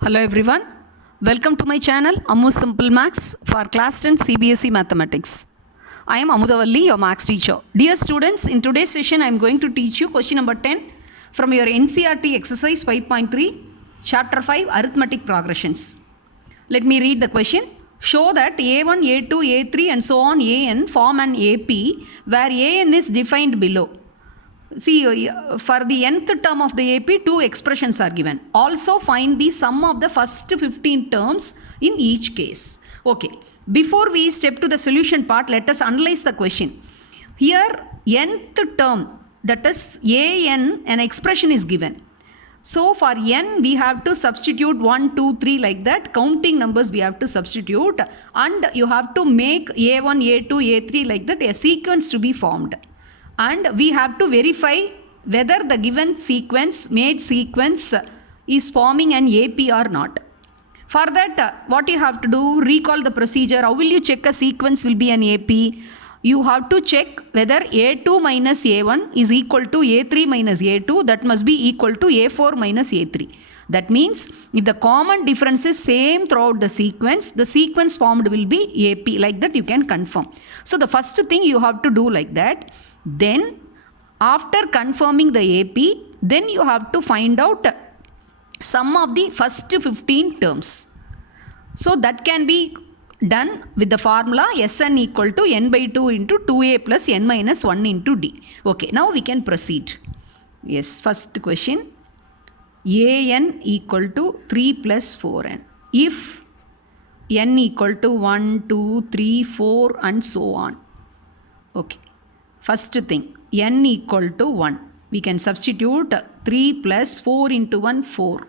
Hello everyone, welcome to my channel Ammu Simple Maths for class 10 CBSE Mathematics. I am Amudavalli, your maths teacher. Dear students, in today's session I am going to teach you question number 10 from your NCERT exercise 5.3, chapter 5 arithmetic progressions. Let me read the question. Show that A1, A2, A3 and so on AN form an AP where AN is defined below. See, for the nth term of the AP, two expressions are given. Also find the sum of the first 15 terms in each case. Okay, before we step to the solution part, let us analyze the question. Here, nth term, that is AN, an expression is given. So for n, we have to substitute 1, 2, 3 like that. Counting numbers we have to substitute. And you have to make A1, A2, A3 like that, a sequence to be formed. And we have to verify whether the given sequence, made sequence, is forming an AP or not. For that, what you have to do, recall the procedure. How will you check a sequence will be an AP? You have to check whether A2 minus A1 is equal to A3 minus A2. That must be equal to A4 minus A3. That means if the common difference is same throughout the sequence formed will be AP. Like that you can confirm. So the first thing you have to do like that. Then after confirming the AP, then you have to find out sum of the first 15 terms. So that can be done with the formula Sn equal to n by 2 into 2a plus n minus 1 into d. Okay, now we can proceed. Yes, first question. An equal to 3 plus 4n. If n equal to 1, 2, 3, 4 and so on. Okay. First thing, n equal to 1. We can substitute 3 plus 4 into 1, 4.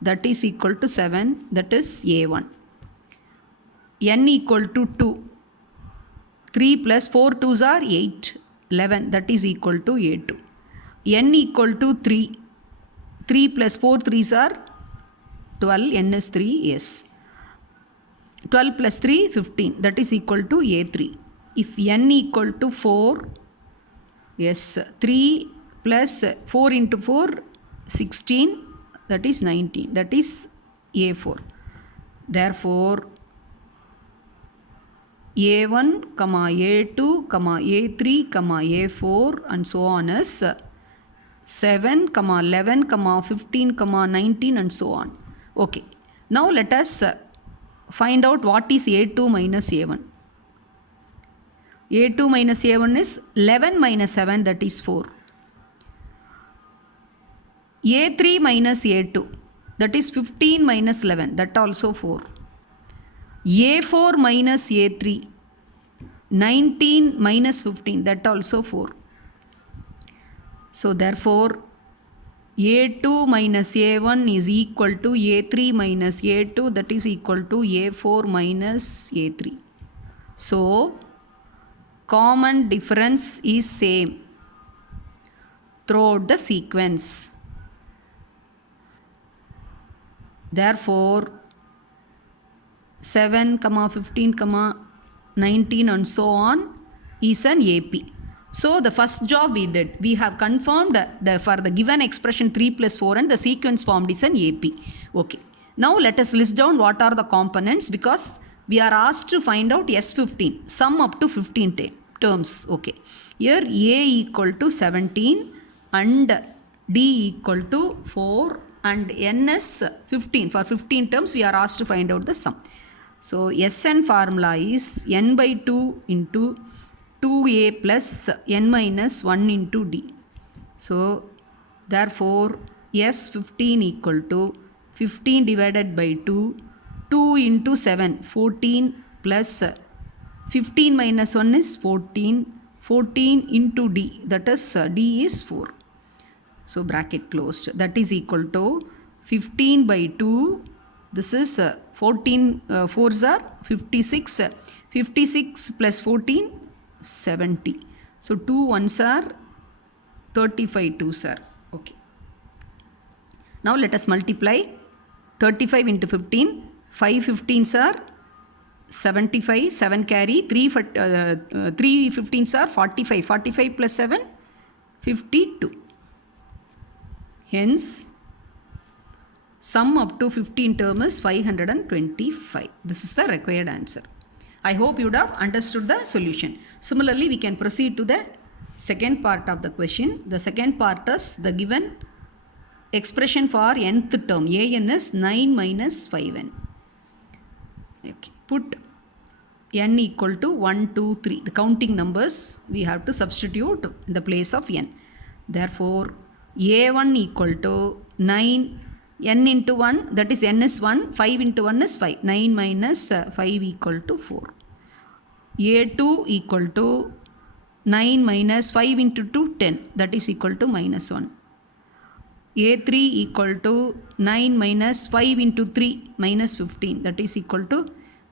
That is equal to 7. That is A1. N equal to 2. 3 plus 4 2s are 8. 11. That is equal to A2. N equal to 3. 3 plus 4 3s are 12. N is 3. Yes. 12 plus 3, 15. That is equal to A3. If n equal to 4, yes, 3 plus 4 into 4, 16, that is 19, that is A4. Therefore, A1, A2, A3, A4 and so on is 7, 11, 15, 19 and so on. Okay. Now let us find out what is A2 minus A1. A2 minus A1 is 11 minus 7, that is 4. A3 minus A2, that is 15 minus 11, that also 4. A4 minus A3, 19 minus 15, that also 4. So therefore, A2 minus A1 is equal to A3 minus A2, that is equal to A4 minus A3. So, common difference is same throughout the sequence. Therefore, 7, 15, 19 and so on is an AP. So, the first job we did, we have confirmed for the given expression 3 plus 4 and the sequence formed is an AP. Okay. Now, let us list down what are the components because we are asked to find out S15, sum up to 15 terms. Okay. Here A equal to 17 and D equal to 4 and N is 15. For 15 terms, we are asked to find out the sum. So, Sn formula is n by 2 into 2a plus n minus 1 into d. So, therefore, S15 equal to 15 divided by 2, 2 into 7, 14 plus 15 minus 1 is 14, 14 into d, that is d is 4. So, bracket closed. That is equal to 15 by 2, this is 14, 4s are 56, 56 plus 14, 70. So, 2 1s are 35 2s are. Okay. Now, let us multiply 35 into 15, 5 15s are 75, 7 carry, 3 15s are 45, 45 plus 7, 52. Hence, Sum up to 15 term is 525. This is the required answer. I hope you would have understood the solution. Similarly, we can proceed to the second part of the question. The second part is the given expression for nth term. An is 9 minus 5n. Okay. Put n equal to 1, 2, 3. The counting numbers we have to substitute in the place of n. Therefore, a1 equal to 9, n into 1, that is n is 1, 5 into 1 is 5. 9 minus 5 equal to 4. a2 equal to 9 minus 5 into 2, 10. That is equal to minus 1. a3 equal to 9 minus 5 into 3, minus 15. That is equal to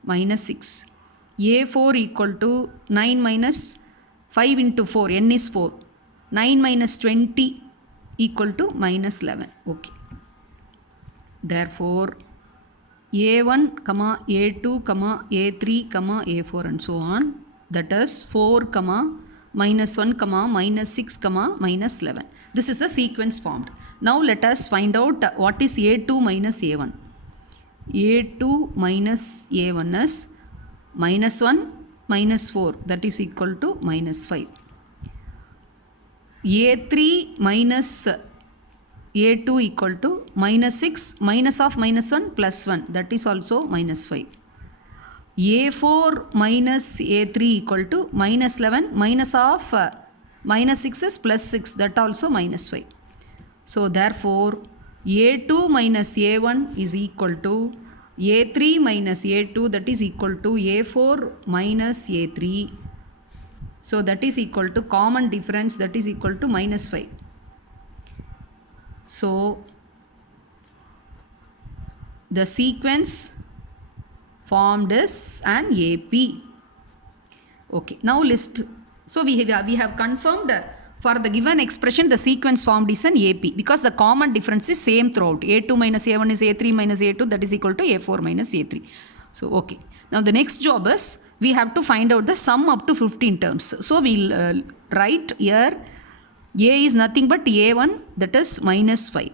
minus 6. a4 equal to 9 minus 5 into 4, n is 4. 9 minus 20 equal to minus 11. Okay. Therefore, a1, a2, a3, a4 and so on. That is 4, minus 1, minus 6, minus 11. This is the sequence formed. Now let us find out what is a2 minus a1. a2 minus a1 is minus 1 minus 4, that is equal to minus 5. a3 minus a2 equal to minus 6, minus of minus 1 plus 1, that is also minus 5. a4 minus a3 equal to minus 11, minus of minus 6 is plus 6, that also minus 5. So therefore, a2 minus a1 is equal to a3 minus a2, that is equal to a4 minus a3. So that is equal to common difference, that is equal to minus 5. So the sequence formed is an AP. Okay, now list. So we have confirmed for the given expression the sequence formed is an AP because the common difference is same throughout. a2 minus a1 is a3 minus a2, that is equal to a4 minus a3. So okay. Now the next job is we have to find out the sum up to 15 terms. So we'll write here a is nothing but a1, that is minus 5.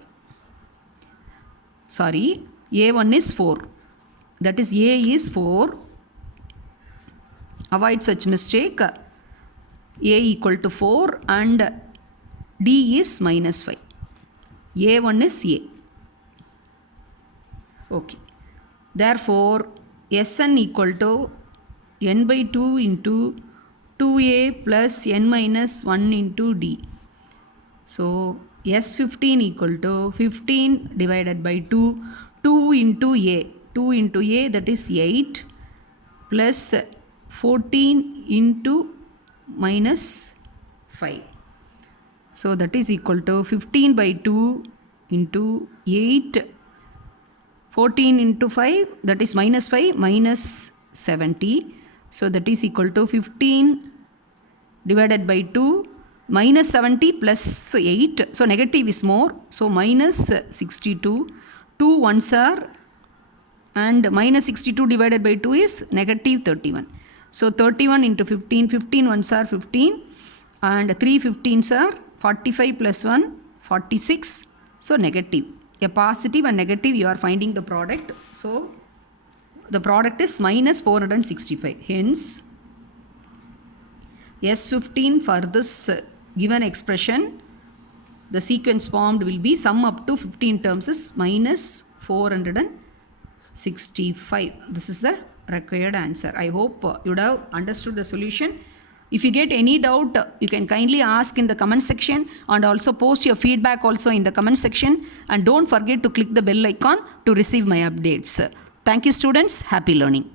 Sorry, a1 is 4. That is a is 4. Avoid such mistake. A equal to 4 and D is minus 5. A1 is A. Okay. Therefore, Sn equal to n by 2 into 2a plus n minus 1 into D. So, S15 equal to 15 divided by 2, 2 into A. 2 into A, that is 8 plus 14 into minus 5. So that is equal to 15 by 2 into 8, 14 into 5, that is minus 5, minus 70. So that is equal to 15 divided by 2, minus 70 plus 8. So negative is more. So minus 62. 2 ones are, and minus 62 divided by 2 is negative 31. So 31 into 15, 15 ones are 15 and 3 15s are 45 plus 1, 46. So negative. A positive and negative you are finding the product. So the product is minus 465. Hence S15 for this given expression, the sequence formed will be sum up to 15 terms is minus 465. This is the required answer. I hope you would have understood the solution. If you get any doubt, you can kindly ask in the comment section and also post your feedback also in the comment section, and don't forget to click the bell icon to receive my updates. Thank you students. Happy learning.